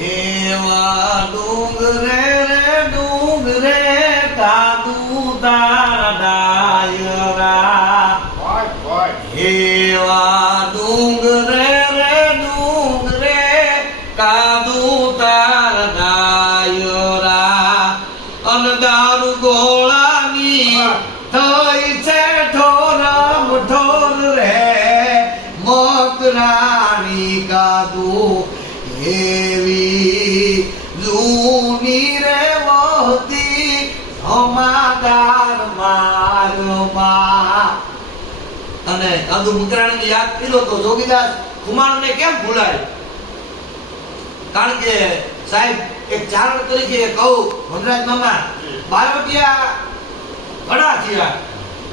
એવા ડુંગરે રે ડુંગરે કાદુ તારા ડાયરા હોય હોય એવા ડુંગરે રે ડુંગરે કાદુ તારા ડાયરા અન દારૂ ગોળાની થઈ છે ઠોરમ ઠોર રે. મકરાણી કાદુ એવી સમાદાર મારમાં અને કાદુ મકરાણી યાદ કર્યો તો જોગીદાસ કુમારને કેમ ભૂલાય? કારણ કે સાહેબ, એક ચારણ તરીકે કહું વનરાજ મામા, બારવટિયા ઘણા થયા,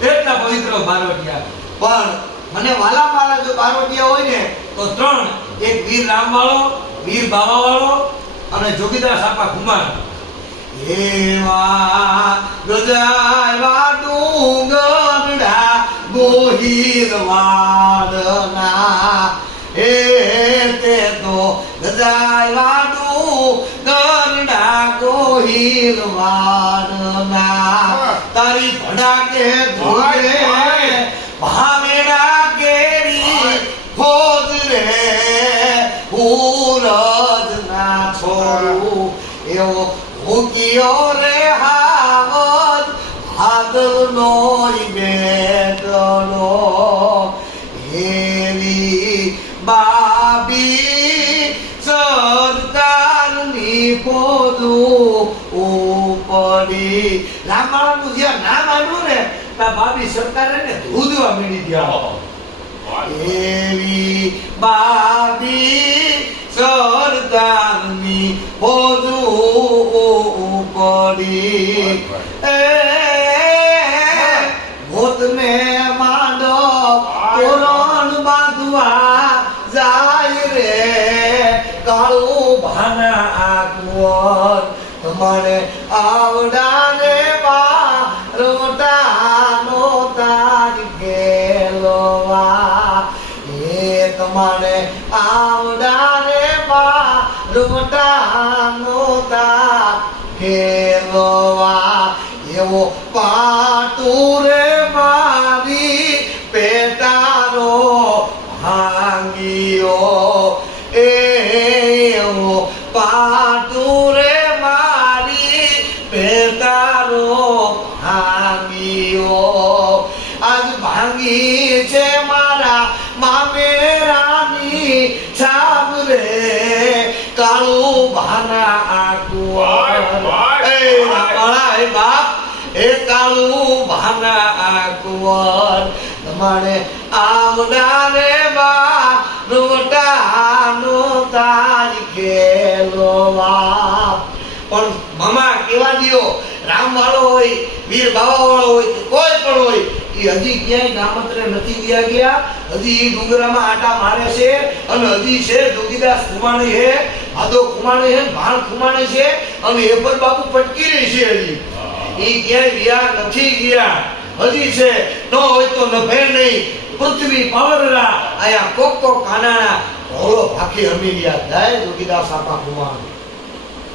એટલા પવિત્ર બારવટિયા. પણ મને વાલા માલા જો બારવટિયા હોય ને, તો ત્રણ, એક વીર રામ વાળો વીર બાવા વાળો અને જોગીદાસ આપા કુમાર. એવા ગજાયવા ડુંગરડા ગોહીર વાડના. એ તે તો ગજાયવા ડુંગરડા ગોહીર વાડના. તારી ભડાકે ધોરે ભાવેડા કેરી ખોજ રે ઉરજ ના છોડું. એવો ભૂક્યો એવી બાબી સરકારની પોદું ઉપડી. રામાયણનું જે નામ આવ્યું ને ત્યાં બાબી સરકારે ને ધૂધવા મીડી ગયા એવી બાબી સરદારની બોધું પડી કાળું ભાના આકવર તમારે આવડાને બા રોટાનો તારી ગેલવા એ તમારે આવડાને બા રોટાનો તા ગેલવા એવો પાટું રે મારી પેટારો વાહ, એ બાપ એ કાળું ભાના આકુવર તમારે આવડારે બા રોટાનો ગેલો બાપ. પણ મામા કેવા દિયો? રામ વાળો હોય વીર બાવા વાળો હોય કોઈ પણ હોય એ હજી ક્યાંય નામત્રે નથી ગયા ગયા. હજી એ ડુંગરામાં આટા મારે છે અને હજી છે જોગીદાસ કુમાણી છે ભાદો ખુમાણી છે, ભાણ ખુમાણી છે અમે એપર બાપુ પટકી છે હજી. ઈ ક્યાંય ગયા નથી ગયા. હજી છે, ન હોય તો નભે નહીં. પૃથ્વી પાવરરા આયા કોક કાનાના ભોળો ભાખી હમી ગયા. દાય જોગીદાસ આપા ખુમાણી.